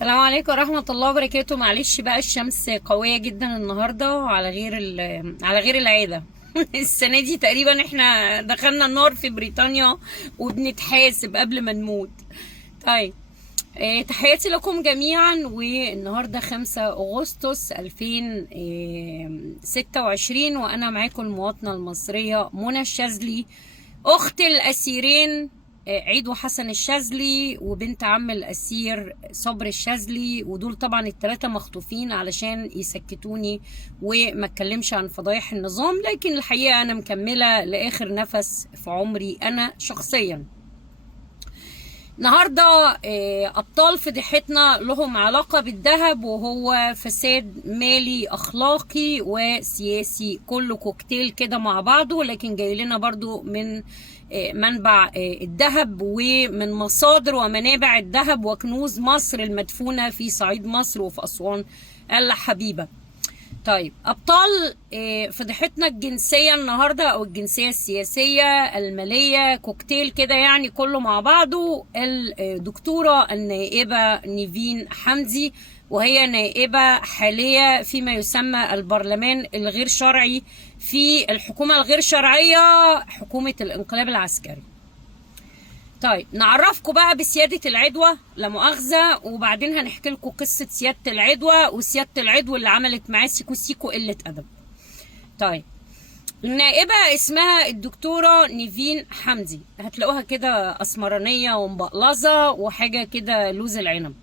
السلام عليكم ورحمة الله وبركاته. معلش بقى الشمس قوية جدا النهاردة على غير العادة. السنة دي تقريبا احنا دخلنا النار في بريطانيا وبنتحاسب قبل ما نموت. طيب، تحياتي لكم جميعا. والنهاردة 5 أغسطس 2026 وأنا معاكم المواطنة المصرية منى الشاذلي، أخت الأسيرين عيد وحسن الشاذلي وبنت عم الأسير صبر الشاذلي، ودول طبعا الثلاثة مخطوفين علشان يسكتوني وما اتكلمش عن فضايح النظام، لكن الحقيقة أنا مكملة لآخر نفس في عمري أنا شخصيا. النهارده ابطال فضيحتنا لهم علاقه بالذهب، وهو فساد مالي اخلاقي وسياسي، كله كوكتيل كده مع بعضه، لكن جاي لنا برضو من منبع الذهب ومن مصادر ومنابع الذهب وكنوز مصر المدفونه في صعيد مصر وفي اسوان الحبيبه. طيب، ابطال فضيحتنا الجنسيه النهارده او الجنسيه السياسيه الماليه، كوكتيل كده يعني كله مع بعضه. الدكتوره النائبه نيفين حمدي، وهي نائبه حاليه فيما يسمى البرلمان الغير شرعي في الحكومه الغير شرعيه، حكومه الانقلاب العسكري. طيب، نعرفكم بقى بسيادة العدوى لا مؤاخذة، وبعدين هنحكي لكم قصة سيادة العدوى وسيادة العدوى اللي عملت معاه سيكو سيكو قلة أدب. طيب، النائبة اسمها الدكتورة نيفين حمدي، هتلاقوها كده أسمرانية ومبقلظة وحاجة كده لوز العنب.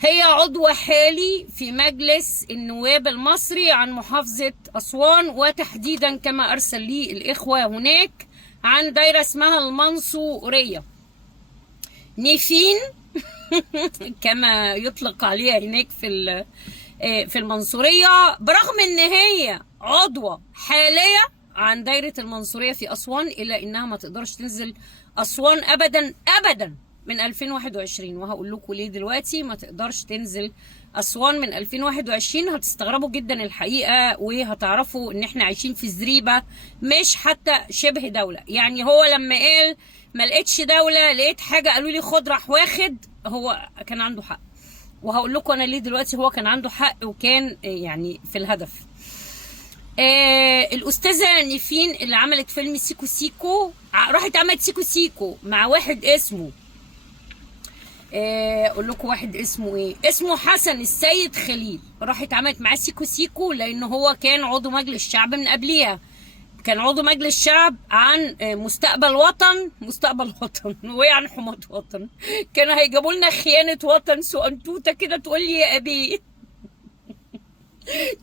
هي عضو حالي في مجلس النواب المصري عن محافظة أسوان، وتحديدا كما أرسل لي الإخوة هناك عن دايرة اسمها المنصورية. نيفين كما يطلق عليها هناك في المنصورية، برغم ان هي عضوة حالية عن دايرة المنصورية في أسوان، إلا إنها ما تقدرش تنزل أسوان أبدا أبدا من 2021. وهقول لكم ليه دلوقتي ما تقدرش تنزل أسوان من 2021. هتستغربوا جدا الحقيقة، وهتعرفوا إن احنا عايشين في زريبة مش حتى شبه دولة. يعني هو لما قال ما لقيتش دولة لقيت حاجة قالوا لي خد، راح واخد. هو كان عنده حق، وهقول لكم أنا ليه دلوقتي هو كان عنده حق وكان يعني في الهدف. الأستاذة نيفين اللي عملت فيلم سيكو سيكو، راحت عملت سيكو سيكو مع واحد اسمه اقول لكم واحد اسمه ايه، اسمه حسن السيد خليل. راحت عملت معاه سيكو سيكو لان هو كان عضو مجلس الشعب من قبليها، كان عضو مجلس الشعب عن مستقبل وطن وعن حماة وطن. كانوا هيجيبوا لنا خيانة وطن سؤنتوته كده، تقول لي يا ابي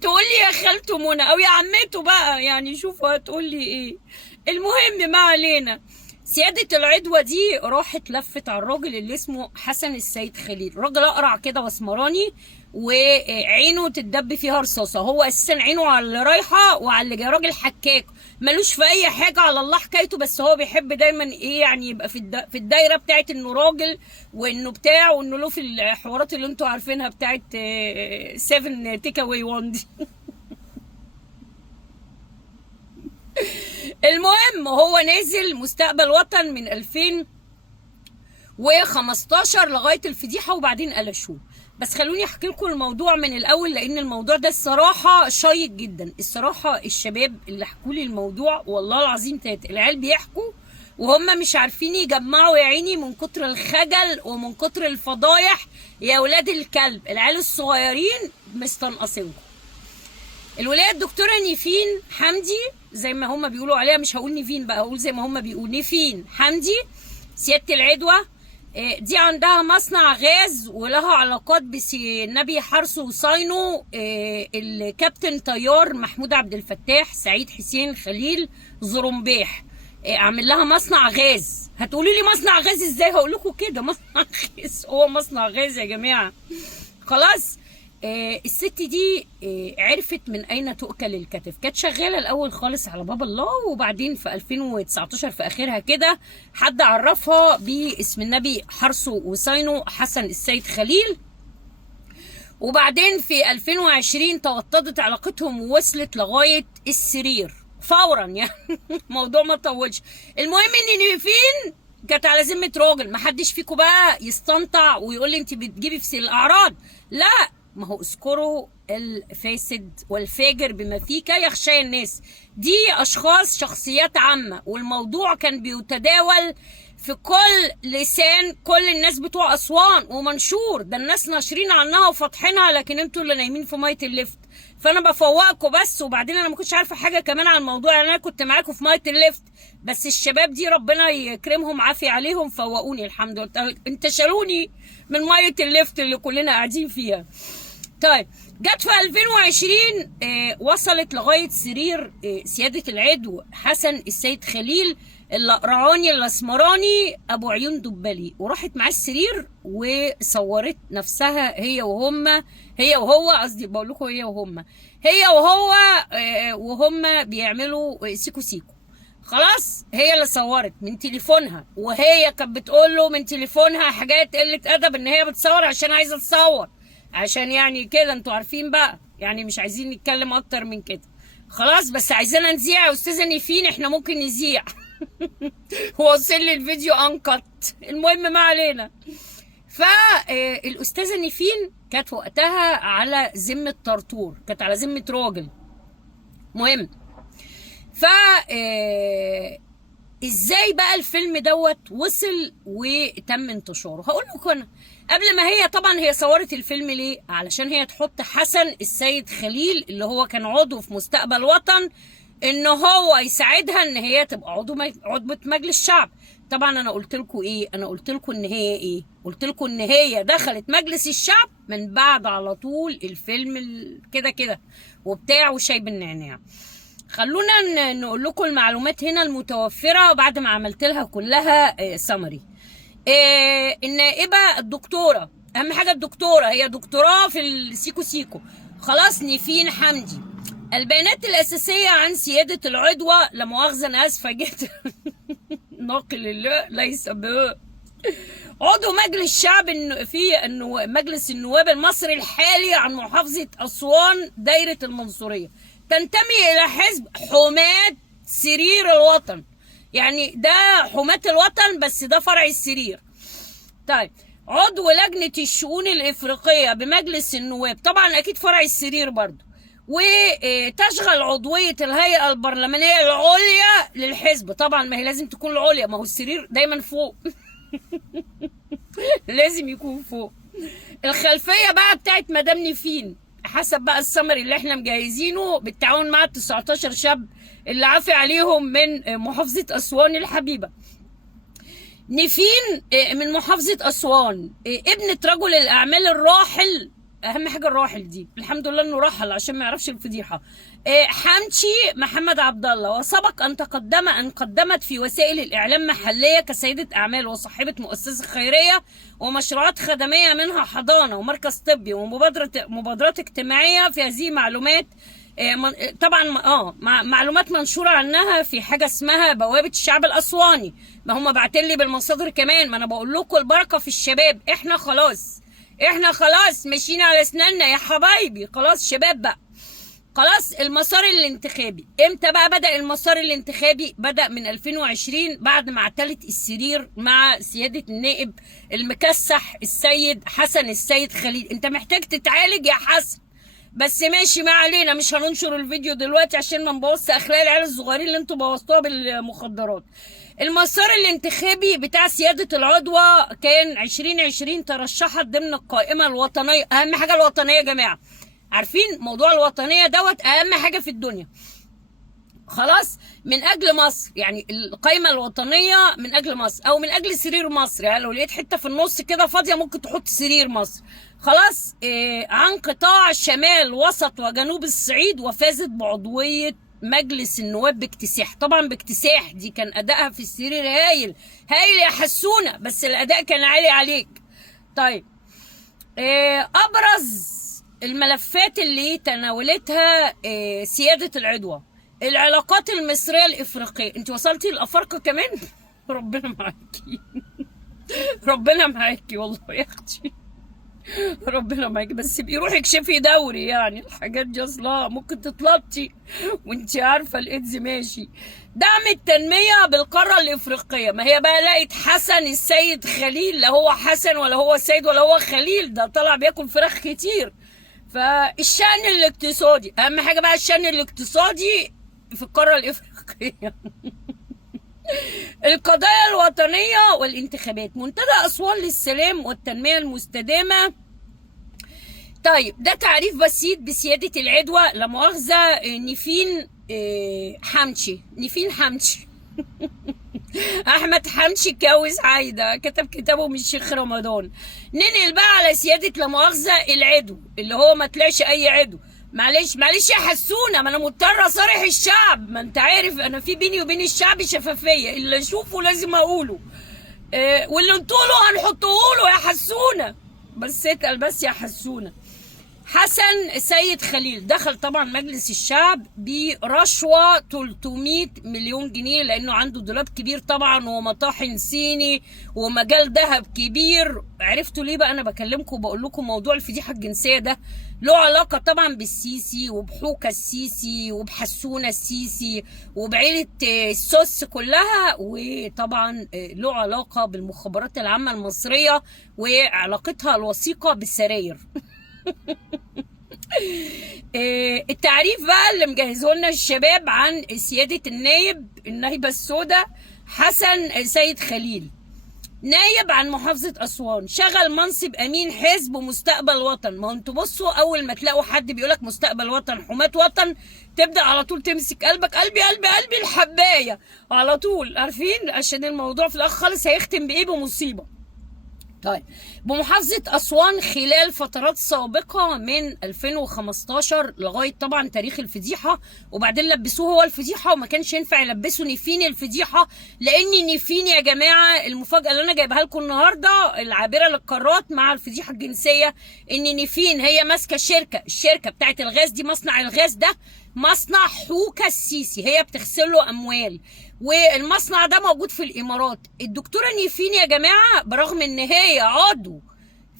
تقول لي يا خالته منى او يا عمته بقى، يعني شوفوا هتقول لي ايه. المهم ما علينا. سيادة العدوى دي راحت لفت على الراجل اللي اسمه حسن السيد خليل، راجل اقرع كده واسمراني وعينه تتدب فيها رصاصه. هو اساسا عينه على اللي رايحه وعلى اللي جاي، راجل حكاك ملوش في اي حاجه، على الله حكايته، بس هو بيحب دايما ايه يعني يبقى في الدايره بتاعت انه راجل وانه بتاع وانه له في الحوارات اللي انتوا عارفينها بتاعت 7 تيك اواي 1 دي. المهم هو نازل مستقبل وطن من 2015 لغايه الفضيحه وبعدين قلشوه. بس خلوني احكي لكم الموضوع من الاول، لان الموضوع ده الصراحه شيق جدا. الصراحه الشباب اللي حكوا لي الموضوع والله العظيم العيال بيحكوا وهم مش عارفين يجمعوا يا عيني من كتر الخجل ومن كتر الفضايح. يا ولاد الكلب، العيال الصغيرين مستنقصينكم. الولايه الدكتوره نيفين حمدي زي ما هم بيقولوا عليها، مش هقول نيفين بقى، هقول زي ما هم بيقولوا نيفين حمدي، سياده العدوى دي عندها مصنع غاز ولها علاقات بنبي حرسو وصاينو، الكابتن طيار محمود عبد الفتاح سعيد حسين خليل زرمبيح، عامل لها مصنع غاز. هتقولوا لي مصنع غاز ازاي؟ هقول لكم كده مصنع غاز، هو مصنع غاز يا جماعه. خلاص، الست دي عرفت من اين تؤكل الكتف. كانت شغاله الاول خالص على باب الله، وبعدين في 2019 في اخرها كده حد عرفها باسم النبي حرسو وصاينو حسن السيد خليل، وبعدين في 2020 توطدت علاقتهم ووصلت لغايه السرير فورا يعني. الموضوع ما طولش. المهم ان نيفين كانت على ذمه راجل. ما حدش فيكم بقى يستنطع ويقول لي انت بتجيبي في الاعراض، لا، ما هو اذكروا الفاسد والفاجر بما فيه كي يخشى الناس. دي اشخاص شخصيات عامه، والموضوع كان بيتداول في كل لسان كل الناس بتوع اسوان، ومنشور، ده الناس ناشرين عنها وفاتحينها، لكن انتوا اللي نايمين في ميه الليفت. فانا بفوقكم بس. وبعدين انا ما كنتش عارفه حاجه كمان عن الموضوع، يعني انا كنت معاكم في ميه الليفت، بس الشباب دي ربنا يكرمهم عافيه عليهم فوقوني الحمد لله، انتشلوني من ميه الليفت اللي كلنا قاعدين فيها. طيب، جت في 2020 وصلت لغايه سرير سياده العدو حسن السيد خليل الأقرعاني الأسمراني أبو عيون دبلي، وراحت معاه السرير وصورت نفسها هي وهو قصدي، بقول لكم هي وهو وهم بيعملوا سيكو سيكو. خلاص، هي اللي صورت من تليفونها، وهي كانت بتقول له من تليفونها حاجات قله ادب ان هي بتصور عشان عايزه تصور، عشان يعني كده انتوا عارفين بقى، يعني مش عايزين نتكلم اكتر من كده. خلاص، بس عايزانا نذيع يا استاذه نيفين، احنا ممكن نذيع. وصل لي الفيديو انكت، المهم ما علينا. فالاستاذه نيفين كانت وقتها على ذمه طرطور، كانت على ذمه راجل مهم. ف ازاي بقى الفيلم دوت وصل وتم انتشاره؟ هقول لكم انا قبل ما هي طبعا هي صورت الفيلم ليه؟ علشان هي تحط حسن السيد خليل اللي هو كان عضو في مستقبل وطن، ان هو يساعدها ان هي تبقى عضوة مجلس الشعب. طبعا انا قلت لكم ايه؟ انا قلت لكم ان هي ايه؟ قلت لكم ان هي دخلت مجلس الشعب من بعد على طول الفيلم كده كده وبتاع وشاي بالنعناع. خلونا نقول لكم المعلومات هنا المتوفرة بعد ما عملت لها كلها سمري. النائبة الدكتورة، أهم حاجة الدكتورة، هي دكتوراه في السيكو سيكو، خلاص، نيفين حمدي. البيانات الأساسية عن سيادة العضوة، لا مؤاخذة أنا آسفة جدا ناقل الله ليس به، عضو مجلس الشعب في مجلس النواب المصري الحالي عن محافظة أسوان دايرة المنصورية، تنتمي إلى حزب حماة سرير الوطن، يعني ده حماة الوطن بس ده فرع السرير. طيب، عضو لجنة الشؤون الإفريقية بمجلس النواب، طبعا أكيد فرع السرير برضو، وتشغل عضوية الهيئة البرلمانية العليا للحزب، طبعا ما هي لازم تكون العليا، ما هو السرير دايما فوق. لازم يكون فوق. الخلفية بقى بتاعت مدام نيفين حسب بقى السمري اللي احنا مجهزينه بالتعاون مع 19 شاب اللي عافي عليهم من محافظة أسوان الحبيبة. نيفين من محافظة أسوان، ابنة رجل الأعمال الراحل، أهم حاجة الراحل دي، الحمد لله إنه رحل عشان ما يعرفش الفضيحة، حمشي محمد عبد الله، وسبق أن قدمت في وسائل الإعلام محلية كسيدة أعمال وصاحبة مؤسسة خيرية ومشروعات خدمية منها حضانة ومركز طبي ومبادرات اجتماعية. في هذه معلومات طبعا معلومات منشوره عنها في حاجه اسمها بوابه الشعب الاسواني، ما هم باعتين لي بالمصادر كمان، ما انا بقول لكم البركه في الشباب، احنا خلاص ماشيين على اسناننا يا حبايبي، خلاص شباب بقى. خلاص، المسار الانتخابي امتى بقى بدأ؟ المسار الانتخابي بدأ من 2020 بعد ما اعتلت السرير مع سيادة النائب المكسح السيد حسن السيد خليل. انت محتاج تتعالج يا حسن، بس ماشي ما علينا، مش هننشر الفيديو دلوقتي عشان ما نبوظش اخلاق العيال الصغيرين اللي انتوا بوظتوها بالمخدرات. المسار الانتخابي بتاع سيادة العضوة كان 2020 ترشحت ضمن القائمة الوطنية، اهم حاجة الوطنية يا جماعة، عارفين موضوع الوطنية دوت اهم حاجة في الدنيا. خلاص، من اجل مصر، يعني القائمه الوطنيه من اجل مصر او من اجل سرير مصر، يعني لو لقيت حته في النص كده فاضيه ممكن تحط سرير مصر. خلاص، عن قطاع شمال وسط وجنوب الصعيد، وفازت بعضويه مجلس النواب باكتساح. طبعا باكتساح دي كان ادائها في السرير هايل يا حسونه، بس الاداء كان عالي عليك. طيب، ابرز الملفات اللي تناولتها سياده العضوه، العلاقات المصريه الافريقيه. انت وصلتي للافارقه كمان؟ ربنا معاكي. ربنا معاكي والله يا اختي. ربنا معاك، بس بيروح اكشفي دوري، يعني الحاجات دي اصلا ممكن تتلطي وانت عارفه الايدز ماشي. دعم التنميه بالقاره الافريقيه، ما هي بقى لقيت حسن السيد خليل، لا هو حسن ولا هو سيد ولا هو خليل، ده طلع بياكل فراخ كتير. فالشأن الاقتصادي اهم حاجه بقى، الشأن الاقتصادي في القاره الافريقيه. القضايا الوطنيه والانتخابات، منتدى اسوان للسلام والتنميه المستدامه. طيب ده تعريف بسيط بسيادة العدوى، لا مؤاخذة. نيفين حمشي، نيفين حمشي. أحمد حمشي اتجوز عايدة، كتب كتابه من الشيخ رمضان. ننقل بقى على سيادة لا مؤاخذة العدو، اللي هو ما طلعش أي عدو. معلش معلش يا حسونة، ما أنا مضطرة أصارح الشعب، ما أنت عارف أنا في بيني وبين الشعب شفافية، اللي أشوفه لازم أقوله. واللي انطوله هنحطهوله يا حسونة، بس اتقل بس يا حسونة. حسن سيد خليل دخل طبعا مجلس الشعب برشوة 300 مليون جنيه، لانه عنده دولاب كبير طبعا ومطاحن صيني ومجال ذهب كبير. عرفتوا ليه بقى انا بكلمكم وبقول لكم موضوع الفضيحة الجنسية ده؟ له علاقة طبعا بالسيسي وبحوكة السيسي وبحسونة السيسي وبعيلة السوس كلها، وطبعا له علاقة بالمخابرات العامة المصرية وعلاقتها الوثيقة بالسراير. التعريف بقى اللي مجهزه لنا الشباب عن سيادة النايبة السوداء حسن سيد خليل. نايب عن محافظة أسوان، شغل منصب أمين حزب ومستقبل وطن. ما هو انتوا بصوا، أول ما تلاقوا حد بيقولك مستقبل وطن حماة وطن تبدأ على طول تمسك قلبك، قلبي قلبي قلبي الحباية على طول، عارفين عشان الموضوع في الآخر خالص هيختم بإيه؟ بمصيبة. طيب بمحافظة أسوان خلال فترات سابقة من 2015 لغاية طبعا تاريخ الفضيحة، وبعدين لبسوه هو الفضيحة وما كانش ينفع يلبسوا نيفين الفضيحة، لأن نيفين يا جماعة المفاجأة اللي أنا جايبها لكم النهاردة العابرة للقارات مع الفضيحة الجنسية، إن نيفين هي ماسكة الشركة بتاعت الغاز دي، مصنع الغاز ده مصنع حوكة السيسي، هي بتغسل له أموال، والمصنع ده موجود في الامارات. الدكتوره نيفين يا جماعه برغم ان هي عضو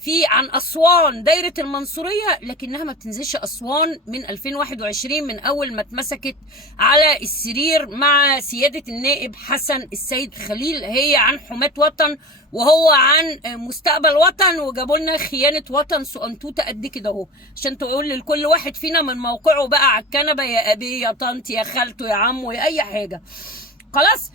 في عن اسوان دايره المنصوريه، لكنها ما بتنزلش اسوان من 2021 من اول ما اتمسكت على السرير مع سياده النائب حسن السيد خليل. هي عن حماة وطن وهو عن مستقبل وطن، وجابوا لنا خيانه وطن سقنطوطه قد كده اهو، عشان تقول لكل واحد فينا من موقعه بقى على الكنبه، يا ابي يا طنط يا خالته يا عمو يا اي حاجه. خلاص.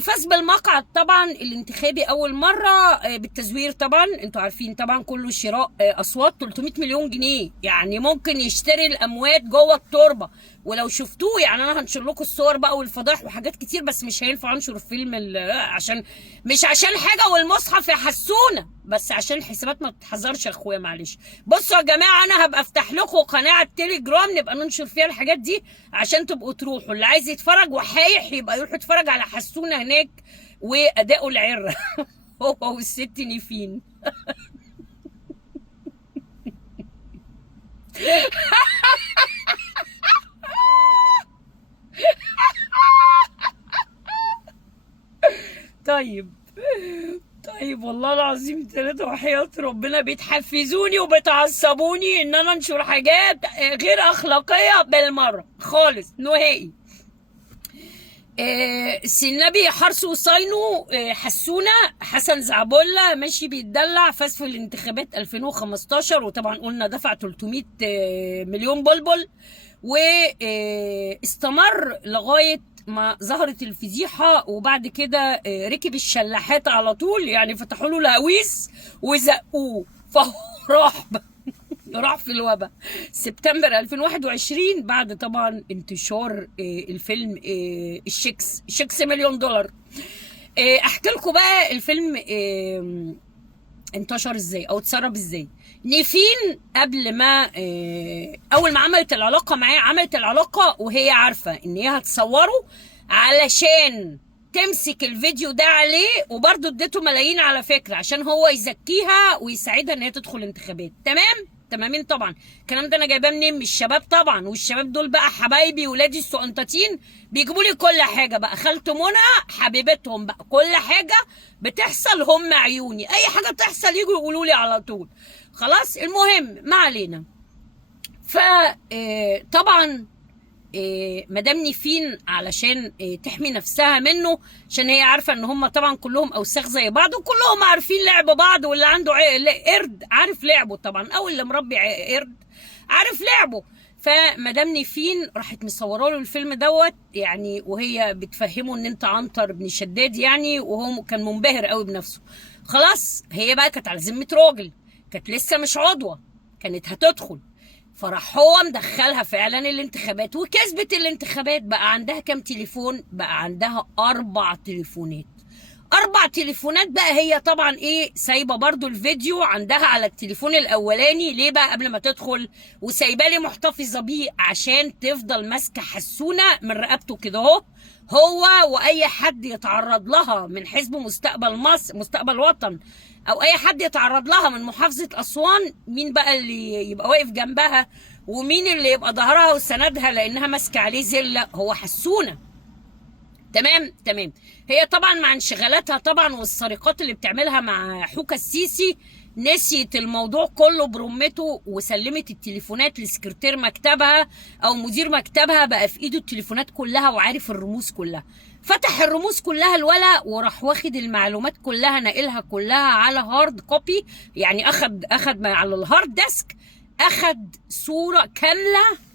فاز بالمقعد طبعا الانتخابي اول مره بالتزوير. طبعا انتوا عارفين طبعا كله شراء اصوات 300 مليون جنيه، يعني ممكن يشتري الاموات جوه التربه. ولو شفتوه يعني انا هنشر لكم الصور بقى والفضائح وحاجات كتير، بس مش هينفع انشر فيلم عشان مش عشان حاجه والمصحف يا حسونه، بس عشان الحسابات ما بتتحذرش يا اخويا معلش. بصوا يا جماعه انا هبقى افتح لكم قناه على التليجرام نبقى ننشر فيها الحاجات دي عشان تبقوا تروحوا، اللي عايز يتفرج وحايح يبقى يروح يتفرج على حسونه هناك واداؤه العره. هو والست نيفين. طيب طيب والله العظيم ثلاثة وحياة ربنا بيتحفزوني وبتعصبوني ان انا انشر حاجات غير اخلاقية بالمرة خالص نهائي. السنبي حرس وصينو حسونة حسن زعبولة ماشي بيتدلع، فاز في الانتخابات 2015 وطبعا قلنا دفع 300 مليون بلبل، واستمر لغاية ما ظهرت الفضيحة، وبعد كده ركب الشلاحات على طول، يعني فتحوا له الهويس وزقوه فهو راح في الوباء سبتمبر 2021 بعد طبعا انتشار الفيلم الشيكس مليون دولار. احكي لكم بقى الفيلم انتشر ازاي او اتسرب ازاي. نيفين قبل ما اول ما عملت العلاقه معاه عملت العلاقه وهي عارفه ان هي هتصوره علشان تمسك الفيديو ده عليه، وبرضه اديته ملايين على فكره عشان هو يزكيها ويساعدها ان هي تدخل انتخابات. تمامين طبعا. الكلام ده انا جايباه منين؟ من الشباب طبعا، والشباب دول بقى حبايبي ولادي السقنطاطين بيجيبوا لي كل حاجه بقى، خالته منى حبيبتهم بقى، كل حاجه بتحصل هم عيوني، اي حاجه تحصل يجوا يقولوا لي على طول. خلاص المهم ما علينا. فطبعا مدام نيفين علشان تحمي نفسها منه، عشان هي عارفه ان هم طبعا كلهم اوساخ زي بعض، وكلهم عارفين لعب بعض، واللي عنده قرد عارف لعبه طبعا، او اللي مربي قرد عارف لعبه. فمدام نيفين راحت مصوره له الفيلم دوت يعني، وهي بتفهمه ان انت عنتر بن شداد يعني، وهو كان منبهر قوي بنفسه. خلاص هي بقى كانت على ذمه راجل، كانت لسه مش عضوه، كانت هتدخل. فراح هو مدخلها فعلا الانتخابات وكسبت الانتخابات. بقى عندها كام تليفون؟ بقى عندها 4 تليفونات. 4 تليفونات بقى. هي طبعا ايه، سايبه برضو الفيديو عندها على التليفون الاولاني. ليه بقى؟ قبل ما تدخل، وسايبه لي محتفظه بيه عشان تفضل ماسكه حسونه من رقبته كده اهو. هو واي حد يتعرض لها من حزب مستقبل مصر، مستقبل وطن، او اي حد يتعرض لها من محافظه اسوان، مين بقى اللي يبقى واقف جنبها ومين اللي يبقى ظهرها وسندها لانها ماسكه عليه زله؟ هو حسونه. تمام. هي طبعا مع انشغالاتها طبعا والسرقات اللي بتعملها مع حوكا السيسي نسيت الموضوع كله برمته، وسلمت التليفونات لسكرتير مكتبها او مدير مكتبها. بقى في ايده التليفونات كلها وعارف الرموز كلها. فتح الرموز كلها الولا، وراح واخد المعلومات كلها ناقلها كلها على هارد كوبي. يعني اخد على الهارد ديسك، اخد صورة كاملة